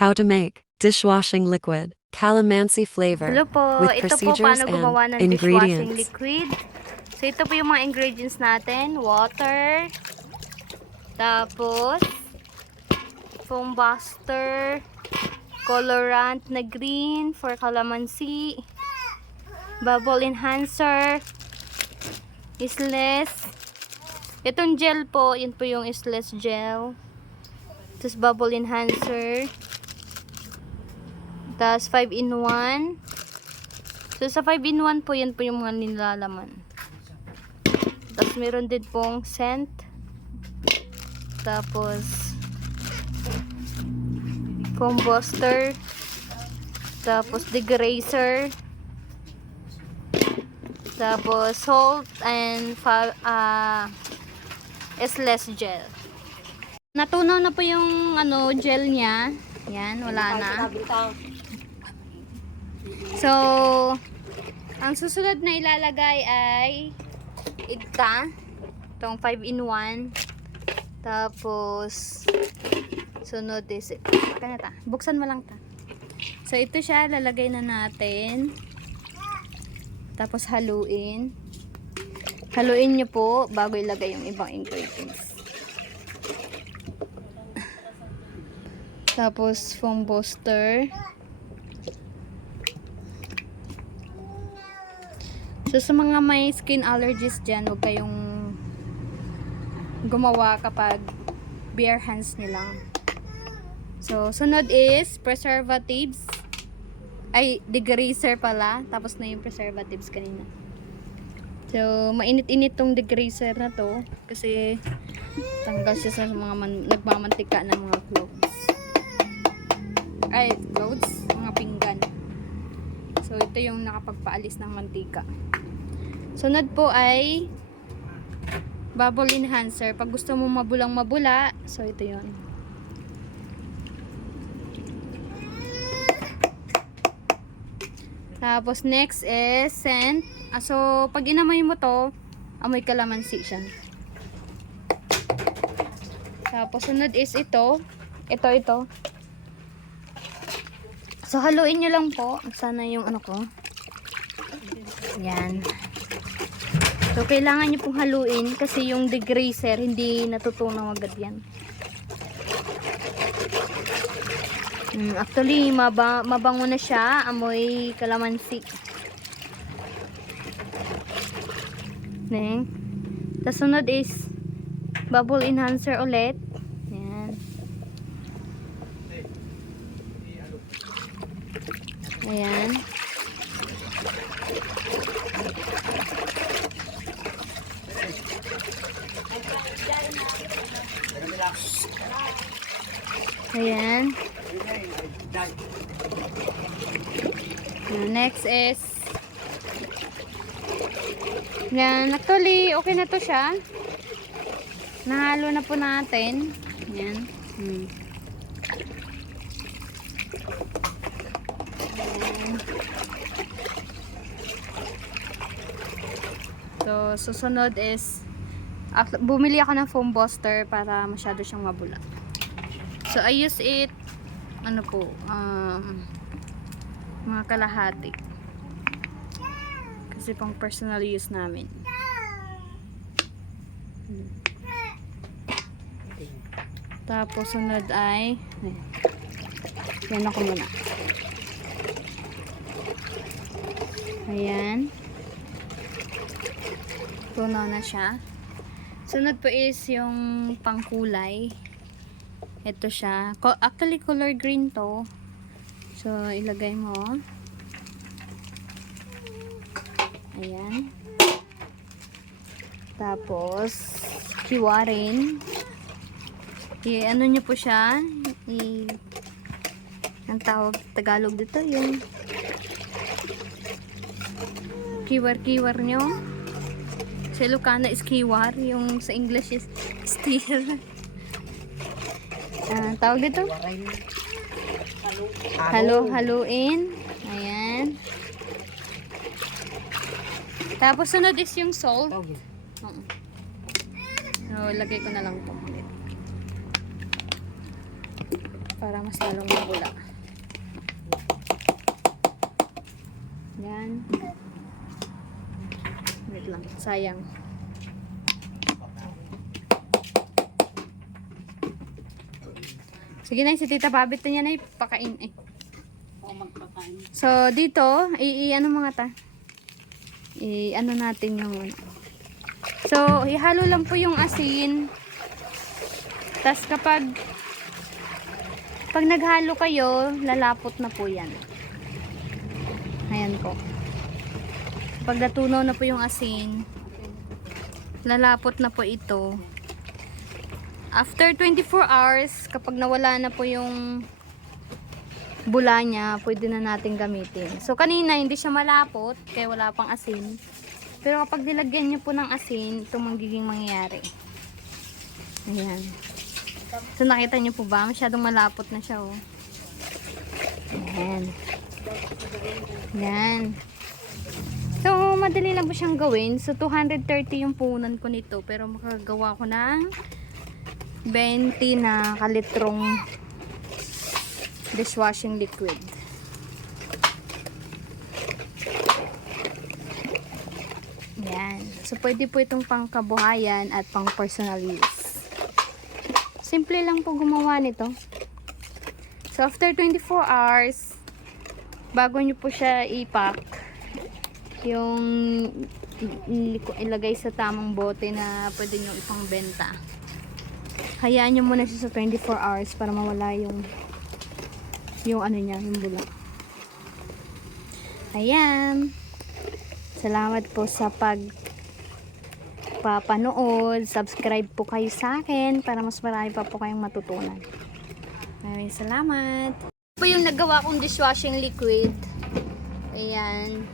How to make dishwashing liquid, calamansi flavor, Hello po, with ito po procedures paano and gumawa ng dishwashing ingredients. liquid. So ito po yung mga ingredients natin, water, tapos foam buster, colorant na green for calamansi, bubble enhancer, isles. Itong gel po, yun po yung isles gel. Tapos bubble enhancer. Tapos 5-in-1. So sa 5-in-1 po, yan po yung mga nilalaman. Tapos meron din pong scent. Tapos foam buster. Tapos degreaser. Tapos salt and S-less gel. Natunaw na po yung gel niya. Yan, wala na. So, ang susunod na ilalagay ay itong 5-in-1. Tapos sunod is buksan mo lang ta. So ito siya, lalagay na natin. Tapos haluin. Haluin nyo po bago ilagay yung ibang ingredients. Tapos foam buster. So sa mga may skin allergies dyan, huwag kayong gumawa kapag bare hands nyo lang. So sunod is preservatives. Ay, degreaser pala. Tapos na yung preservatives kanina. So mainit-init tong degreaser na to. Kasi tanggal siya sa mga nagmamantika ng mga clothes. Mga pinggan. So ito yung nakapagpaalis ng mantika. Sunod po ay bubble enhancer. Pag gusto mo mabulang mabula, so ito yun. Tapos next is scent. So pag inamoy mo to, amoy kalamansi siya. Tapos sunod is ito. Ito. So haluin nyo lang po. Sana yung ko. Yan. So kailangan nyo pong haluin kasi yung degreaser hindi natutunaw agad yan. Actually mabango na siya. Amoy kalamansi. Tapos sunod is bubble enhancer ulit. Yan. Ayan. Ayan. Next is yan. Actually, okay na to siya. Nahalo na po natin. Yan. Ayan. So, susunod is bumili ako ng foam buster para masyado siyang mabula. So, I use it mga kalahati. Kasi pang personal use namin. Tapos sunod ay yan ako muna. Ayan. Tunaw na siya. Sunod po is yung pangkulay. Ito siya. Actually color green to. So ilagay mo. Ayan. Tapos kiwarin. Ano nyo po siya? Ang tawag Tagalog dito yung kiwar nyo. Sa Ilocano is kiwar. Yung sa English is steer. Tawag dito? Haluin. Ayan. Tapos sunod is yung salt. So, lagay ko na lang ito. para mas lalong mabula. Yan. Wait lang, sayang. Sige na, si Tita Babit na yan ay pakain eh. So, dito, ano mga ta? Ano natin yung ano. So, ihalo lang po yung asin. Tapos kapag naghalo kayo, lalapot na po yan. Ayan po. Pag natunaw na po yung asin, lalapot na po ito. After 24 hours, kapag nawala na po yung bula niya, pwede na natin gamitin. So, kanina hindi siya malapot, kaya wala pang asin. Pero kapag nilagyan niyo po ng asin, ito magiging mangyayari. Ayan. So, nakita niyo po ba? Masyadong malapot na siya, oh. Ayan. Ayan. So, madali lang po siyang gawin. So, 230 yung punan ko nito. Pero makagawa ko ng 20 na kalitrong dishwashing liquid. Yan. So, pwede po itong pang kabuhayan at pang personal use. Simple lang po gumawa nito. So, after 24 hours, bago nyo po siya i-pack, yung ilagay sa tamang bote na pwede nyo ipang benta. Hayaan nyo muna siya sa 24 hours para mawala yung ano niya, yung bula. Ayan. Salamat po sa papanood. Subscribe po kayo sa akin para mas marami pa po kayong matutunan. Maraming salamat. Ito po yung nagawa kong dishwashing liquid. Ayan.